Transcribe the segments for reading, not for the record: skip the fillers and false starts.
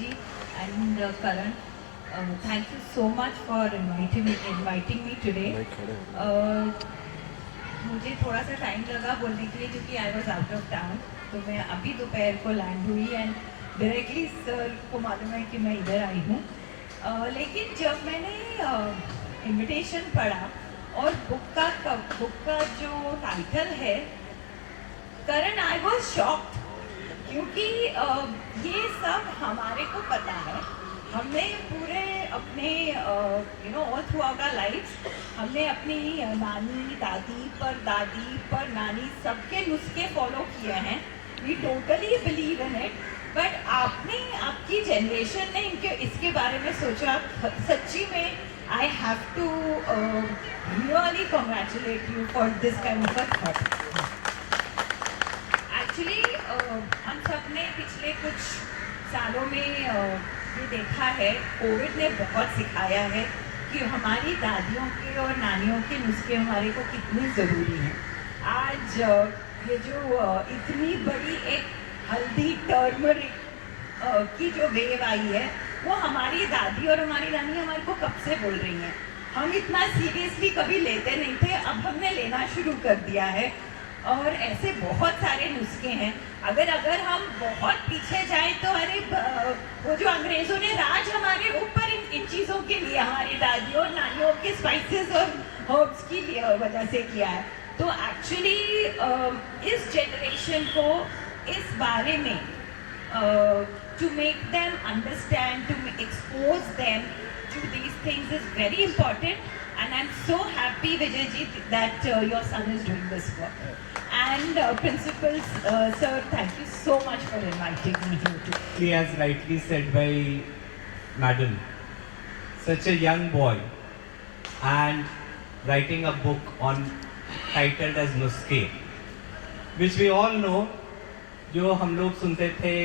Vijay and Karan. Thank you so much for inviting me today. मुझे थोड़ा सा time लगा बोलने के लिए क्योंकि I was out of town, तो मैं अभी दोपहर को लैंड हुई एंड डायरेक्टली सर को मालूम है कि मैं इधर आई हूँ। लेकिन जब मैंने इनविटेशन पढ़ा और बुक का जो टाइटल है करण, आई वॉज शॉक्ड क्योंकि ये सब हमारे को पता है। हमने पूरे अपने all throughout our life हमने अपनी नानी दादी पर नानी सबके नुस्खे फॉलो किए हैं। We totally believe in it, but आपकी जनरेशन ने इसके बारे में सोचा। सच्ची में I have to really congratulate you for this kind of a thought. Actually हम सब ने पिछले कुछ सालों में ये देखा है, कोविड ने बहुत सिखाया है कि हमारी दादियों के और नानियों के नुस्खे हमारे को कितने ज़रूरी हैं। आज ये जो इतनी बड़ी एक हल्दी टर्मरिक की जो वेव आई है, वो हमारी दादी और हमारी नानी हमारे को कब से बोल रही हैं। हम इतना सीरियसली कभी लेते नहीं थे, अब हमने लेना शुरू कर दिया है। और ऐसे बहुत सारे नुस्खे हैं। अगर हम बहुत पीछे जाएं तो अरे वो जो अंग्रेज़ों ने राज हमारे ऊपर इन चीज़ों के लिए हमारी दादियों और नानियों के स्पाइसेस और हर्ब्स की वजह से किया है। तो एक्चुअली इस जनरेशन को इस बारे में to make them understand, to expose them to these things is very important, and I'm so happy, Vijay, that your son is doing this work. And principals, sir, thank you so much for inviting me here today. As rightly said by Madam, such a young boy and writing a book titled as Nuske, which we all know, जो हम लोग सुनते थे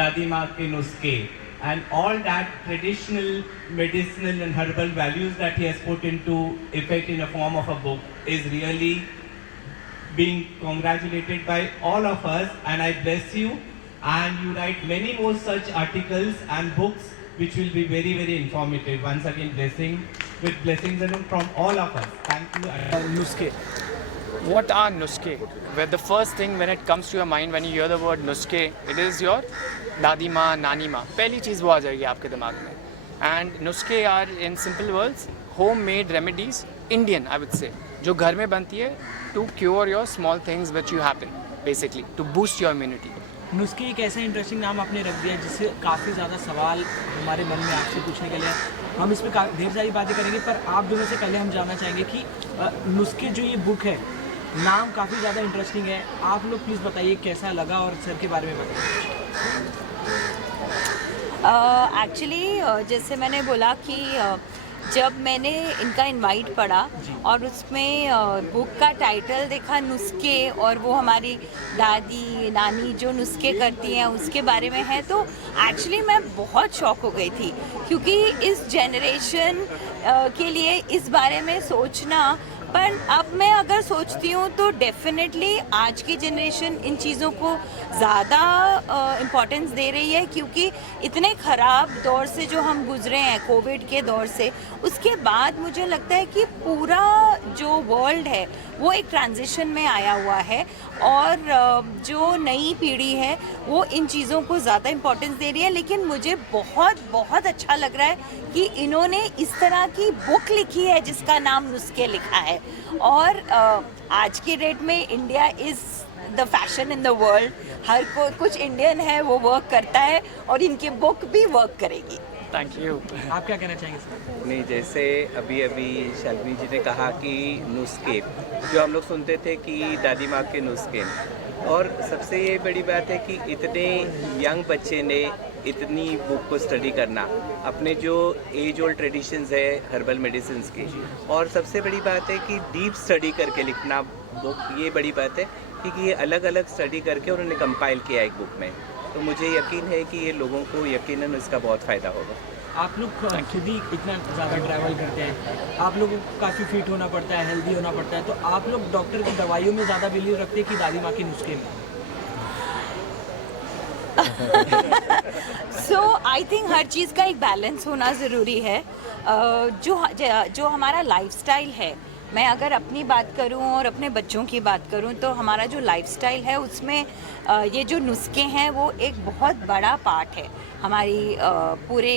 दादी माँ के नुस्खे, and all that traditional medicinal and herbal values that he has put into effect in a form of a book is really being congratulated by all of us, and I bless you, and you write many more such articles and books which will be very, very informative. Once again, blessings from all of us. Thank you. Nuske. What are nuske? Well, the first thing when it comes to your mind when you hear the word nuske, it is your दादी माँ, नानी माँ, पहली चीज़ वो आ जाएगी आपके दिमाग में। एंड नुस्खे are in simple words homemade remedies, Indian I would say, जो घर में बनती है to cure your small things which you happen, basically to boost your immunity. नुस्खे एक ऐसा इंटरेस्टिंग नाम आपने रख दिया जिससे काफ़ी ज़्यादा सवाल हमारे मन में आपसे पूछने के लिए हम इस पर ढेर सारी बातें करेंगे, पर आप दोनों से पहले हम जानना चाहेंगे कि नुस्खे जो ये बुक है, नाम काफ़ी ज़्यादा इंटरेस्टिंग है। आप लोग प्लीज़ बताइए कैसा लगा और सर के बारे में बताइए। एक्चुअली जैसे मैंने बोला कि जब मैंने इनका इनवाइट पढ़ा और उसमें बुक का टाइटल देखा नुस्खे, और वो हमारी दादी नानी जो नुस्खे करती हैं उसके बारे में है, तो एक्चुअली मैं बहुत शॉक हो गई थी क्योंकि इस जनरेशन के लिए इस बारे में सोचना। पर अब मैं अगर सोचती हूँ तो डेफिनेटली आज की जनरेशन इन चीज़ों को ज़्यादा इम्पोर्टेंस दे रही है, क्योंकि इतने ख़राब दौर से जो हम गुजरे हैं, कोविड के दौर से, उसके बाद मुझे लगता है कि पूरा जो वर्ल्ड है वो एक ट्रांजिशन में आया हुआ है, और जो नई पीढ़ी है वो इन चीज़ों को ज़्यादा इम्पोर्टेंस दे रही है। लेकिन मुझे बहुत बहुत अच्छा लग रहा है कि इन्होंने इस तरह की बुक लिखी है जिसका नाम नुस्खे लिखा है, और आज की डेट में India is the fashion in the world. हर कोई कुछ इंडियन है वो वर्क करता है, और इनकी बुक भी वर्क करेगी। Thank you. आप क्या कहना चाहेंगे सर? नहीं, जैसे अभी शालिनी जी ने कहा कि नुस्खे जो हम लोग सुनते थे कि दादी माँ के नुस्खे, और सबसे ये बड़ी बात है कि इतने यंग बच्चे ने इतनी बुक को स्टडी करना, अपने जो एज ओल्ड ट्रेडिशंस है हर्बल मेडिसिन की, और सबसे बड़ी बात है कि डीप स्टडी करके लिखना बुक, ये बड़ी बात है क्योंकि ये अलग अलग स्टडी करके उन्होंने कंपाइल किया एक बुक में। तो मुझे यकीन है कि ये लोगों को यकीनन इसका बहुत फ़ायदा होगा। आप लोग खुद ही इतना ज़्यादा ट्रैवल करते हैं, आप लोगों को काफ़ी फिट होना पड़ता है, हेल्दी होना पड़ता है, तो आप लोग डॉक्टर की दवाइयों में ज़्यादा बिलीव रखते हैं कि दादी माँ के नुस्खे में? सो आई थिंक हर चीज़ का एक बैलेंस होना ज़रूरी है। जो हमारा लाइफस्टाइल है, मैं अगर अपनी बात करूं और अपने बच्चों की बात करूं तो हमारा जो लाइफस्टाइल है उसमें ये जो नुस्खे हैं वो एक बहुत बड़ा पार्ट है हमारी पूरे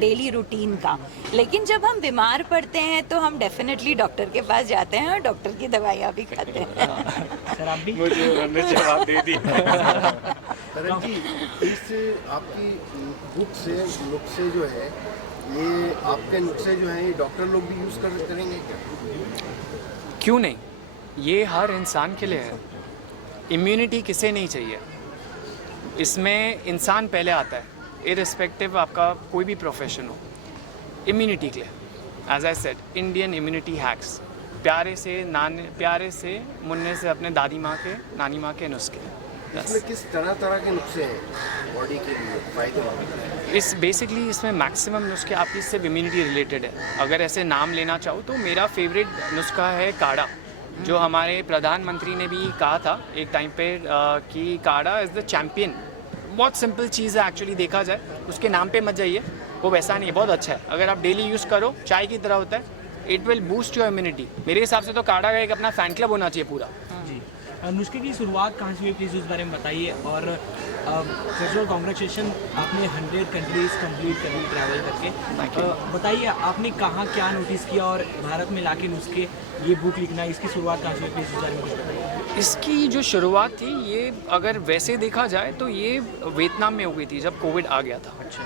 डेली रूटीन का। लेकिन जब हम बीमार पड़ते हैं तो हम डेफिनेटली डॉक्टर के पास जाते हैं और डॉक्टर की दवाइयाँ भी खाते हैं। सर आप भी मुझे उन्होंने जवाब दे दी। करण जी, इस आपकी बुक से नुस्खे जो है, ये आपके नुस्खे जो हैं ये डॉक्टर लोग भी यूज़ करेंगे क्या? क्यों नहीं, ये हर इंसान के लिए है। इम्यूनिटी किसे नहीं चाहिए, इसमें इंसान पहले आता है, इररिस्पेक्टिव आपका कोई भी प्रोफेशन हो। इम्यूनिटी के लिए as I said, Indian immunity hacks, प्यारे से मुन्ने से अपने दादी माँ के नानी माँ के नुस्खे। इसमें किस तरह के नुस्खे हैं बॉडी के लिए फायदेमंद? बेसिकली इसमें मैक्सिमम नुस्खे आपकी सिर्फ इम्यूनिटी रिलेटेड है। अगर ऐसे नाम लेना चाहो तो मेरा फेवरेट नुस्खा है काढ़ा, जो हमारे प्रधानमंत्री ने भी कहा था एक टाइम पे कि काढ़ा इज़ द चैम्पियन। बहुत सिंपल चीज़ है एक्चुअली, देखा जाए उसके नाम पे मत जाइए, वो वैसा नहीं है, बहुत अच्छा है। अगर आप डेली यूज़ करो, चाय की तरह होता है, it will boost your immunity. मेरे हिसाब से तो काढ़ा का एक अपना फ़ैन क्लब होना चाहिए पूरा। जी, नुस्खे की शुरुआत कहाँ से हुई, प्लीज़ उस बारे में बताइए। और फर्स्ट ऑफ ऑल कॉन्ग्रेचुलेशन, आपने 100 कंट्रीज़ कंप्लीट कर ली ट्रैवल करके। बताइए आपने कहाँ क्या नोटिस किया और भारत में लाके नुस्खे ये बुक लिखना, इसकी शुरुआत कहाँ से हुई, प्लीज़ उस बारे में कुछ बताइए। इसकी जो शुरुआत थी, ये अगर वैसे देखा जाए तो ये वियतनाम में हो गई थी जब कोविड आ गया था। अच्छा।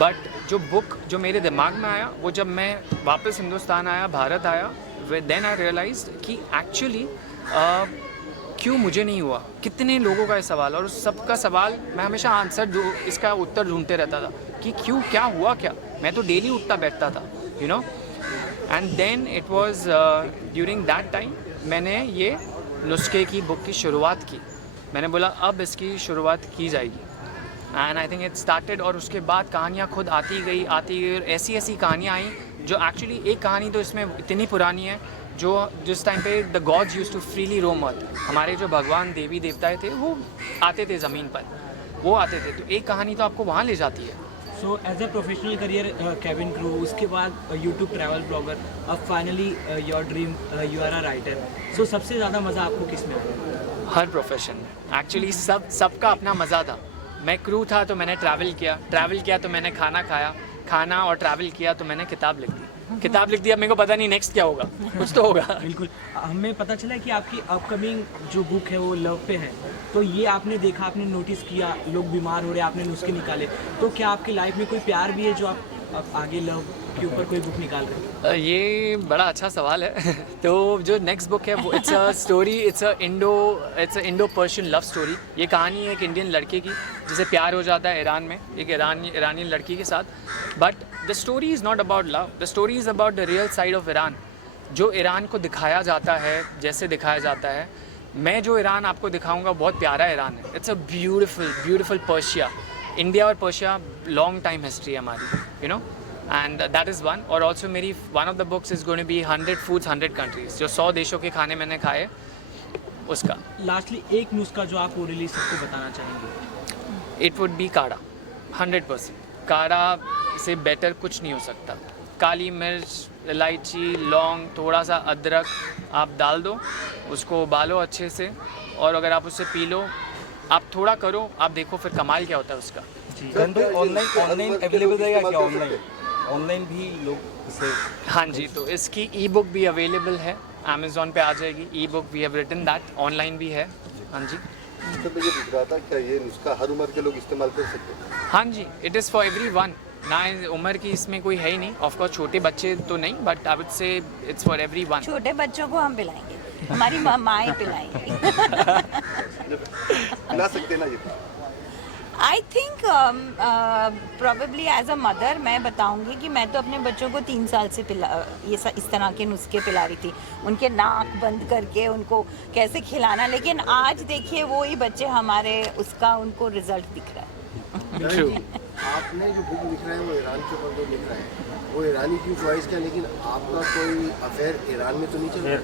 बट जो बुक जो मेरे दिमाग में आया, वो जब मैं वापस हिंदुस्तान आया, भारत आया, देन आई रियलाइज्ड कि एक्चुअली क्यों मुझे नहीं हुआ। कितने लोगों का ये सवाल, और उस सब का सवाल मैं हमेशा इसका उत्तर ढूंढते रहता था कि क्यों, क्या हुआ क्या। मैं तो डेली उठता बैठता था, you know. And then it was during that time मैंने ये नुस्खे की बुक की शुरुआत की। मैंने बोला अब इसकी शुरुआत की जाएगी, and I think it started. और उसके बाद कहानियाँ खुद आती गई और ऐसी कहानियाँ आई जो एक्चुअली, एक कहानी तो इसमें इतनी पुरानी है जो जिस टाइम पे the gods used to freely roam earth, हमारे जो भगवान देवी देवताएं थे वो आते थे ज़मीन पर, वो आते थे। तो एक कहानी तो आपको वहाँ ले जाती है। So as a professional career cabin crew, उसके बाद यूट्यूब ट्रैवल ब्लॉगर, अब finally your dream you are a writer. So सबसे ज़्यादा मज़ा आपको किस में आया? हर प्रोफेशन में एक्चुअली सबका अपना मज़ा था। मैं क्रू था तो मैंने ट्रैवल किया तो मैंने खाना और ट्रैवल किया तो मैंने किताब लिख दी। अब मेरे को पता नहीं नेक्स्ट क्या होगा, कुछ तो होगा। बिल्कुल, हमें पता चला कि आपकी अपकमिंग जो बुक है वो लव पे है। तो ये आपने देखा, आपने नोटिस किया लोग बीमार हो रहे, आपने नुस्खे निकाले, तो क्या आपकी लाइफ में कोई प्यार भी है जो आप आगे लव के ऊपर कोई बुक निकाल रहे हैं? ये बड़ा अच्छा सवाल है। तो जो नेक्स्ट बुक है वो it's a story, it's a Indo Persian love story. ये कहानी है एक इंडियन लड़के की जिसे प्यार हो जाता है ईरान में, एक ईरानी लड़की के साथ। But the story is not about love, the story is about the real side of Iran. जो ईरान को दिखाया जाता है, जैसे दिखाया जाता है, मैं जो ईरान आपको दिखाऊंगा बहुत प्यारा ईरान है। It's a beautiful Persia. India और पर्शिया लॉन्ग टाइम हिस्ट्री है हमारी, you know, and that is one. और ऑल्सो मेरी one of the books is going to be 100 foods 100 countries, जो 100 देशों के खाने मैंने खाए, उसका। लास्टली एक नुस्खा जो आप रिलीज सबको बताना चाहेंगे? इट वुड बी काढ़ा, 100%। काढ़ा से बेटर कुछ नहीं हो सकता। काली मिर्च, इलायची, लौंग, थोड़ा सा अदरक आप डाल दो, उसको उबालो अच्छे से, और अगर आप उससे पी लो, आप थोड़ा करो, आप देखो फिर कमाल क्या होता है उसका। ऑनलाइन अवेलेबल है क्या? ऑनलाइन भी लोग इसे? हाँ जी, तो इसकी ई बुक भी अवेलेबल है, अमेज़ॉन पे आ जाएगी। Ebook we have written that, online भी है। हाँ जी। तो मुझे दिख रहा था, क्या ये नुस्खा हर उम्र के लोग इस्तेमाल कर सकते हैं? हाँ जी, इट इज़ फॉर एवरीवन। ना उम्र की इसमें कोई है ही नहीं। ऑफ कोर्स छोटे बच्चे तो नहीं, बट आई वुड से इट्स फॉर एवरीवन। छोटे बच्चों को हम पिलाएंगे, हमारी माएँ पिलाएंगी। पिला सकते हैं ना ये? I think probably as a mother मैं बताऊंगी कि मैं तो अपने बच्चों को 3 साल से इस तरह के नुस्खे पिला रही थी, उनके नाक बंद करके उनको कैसे खिलाना। लेकिन आज देखिए वही बच्चे हमारे, उसका उनको रिजल्ट दिख रहा है। करण जी, आपने जो बुक लिख रहे हैं वो ईरान के ऊपर जो लिख रहे हैं वो ईरानी क्यों चॉइस किया, लेकिन आपका कोई अफेयर ईरान में तो नहीं चल रहा?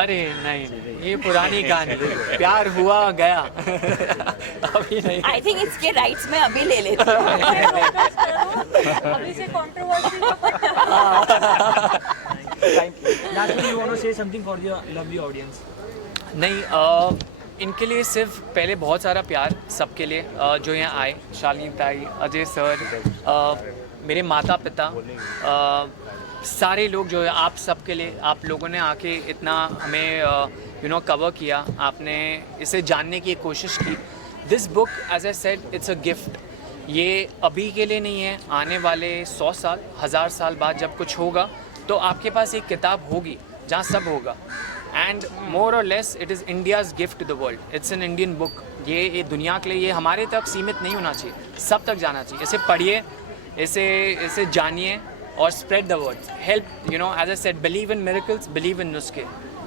अरे नहीं, ये पुरानी कहानी, प्यार हुआ गया। अभी नहीं। आई थिंक इसके राइट्स मैं अभी ले लेती हूँ। अभी से controversy Lastly, you want to say something for your lovely audience? नहीं, इनके लिए सिर्फ पहले बहुत सारा प्यार सबके लिए जो यहाँ आए, शालीन ताई, अजय सर, मेरे माता पिता, सारे लोग जो है, आप सबके लिए, आप लोगों ने आके इतना हमें कवर किया, आपने इसे जानने की कोशिश की। This book as I said it's a gift. ये अभी के लिए नहीं है, आने वाले 100 साल 1000 साल बाद जब कुछ होगा तो आपके पास एक किताब होगी जहाँ सब होगा। एंड मोर और less it is India's gift to the world. It's an Indian book. ये दुनिया के लिए, ये हमारे तक सीमित नहीं होना चाहिए, सब तक जाना चाहिए। इसे पढ़िए, इसे जानिए और spread the words. Help, as I said, believe in miracles, believe in नुस्खे,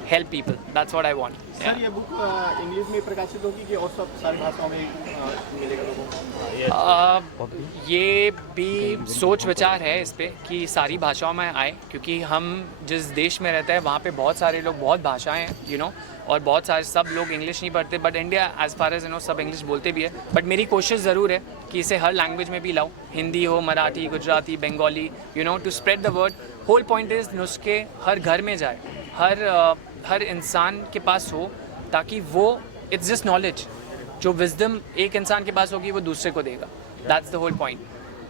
help people, that's what I want. Sir, ये बुक इंग्लिश में प्रकाशित होगी कि और सब सारी भाषाओं में मिलेगा लोगों को? ये भी सोच विचार है इस पे कि सारी भाषाओं में आए, क्योंकि हम जिस देश में रहते हैं वहाँ पे बहुत सारे लोग, बहुत भाषाएं हैं, और बहुत सारे सब लोग इंग्लिश नहीं पढ़ते, but India as far as सब इंग्लिश बोलते भी है। बट मेरी कोशिश ज़रूर है कि इसे हर लैंग्वेज में भी लाऊं, हिंदी हो, Marathi, Gujarati, Bengali, to spread the word. Whole point is नुस्खे हर घर में जाए, हर इंसान के पास हो, ताकि वो, इट्स जस्ट नॉलेज, जो विजडम एक इंसान के पास होगी वो दूसरे को देगा। That's the whole point.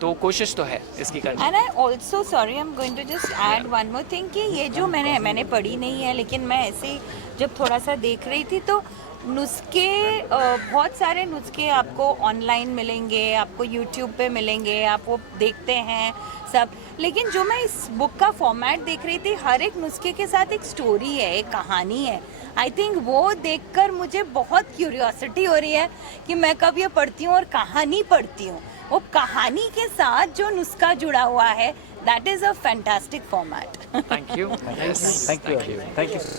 तो कोशिश तो है इसकी करनी। And I also, sorry, I am going to just add one more thing कि ये जो मैंने पढ़ी नहीं है, लेकिन मैं ऐसे जब थोड़ा सा देख रही थी तो नुस्खे, बहुत सारे नुस्खे आपको ऑनलाइन मिलेंगे, आपको यूट्यूब पे मिलेंगे, आप वो देखते हैं सब। लेकिन जो मैं इस बुक का फॉर्मेट देख रही थी, हर एक नुस्खे के साथ एक स्टोरी है, एक कहानी है। आई थिंक वो देखकर मुझे बहुत क्यूरियोसिटी हो रही है कि मैं कब ये पढ़ती हूँ और कहानी पढ़ती हूँ। वो कहानी के साथ जो नुस्खा जुड़ा हुआ है, that is a fantastic format. Thank you. Thank you.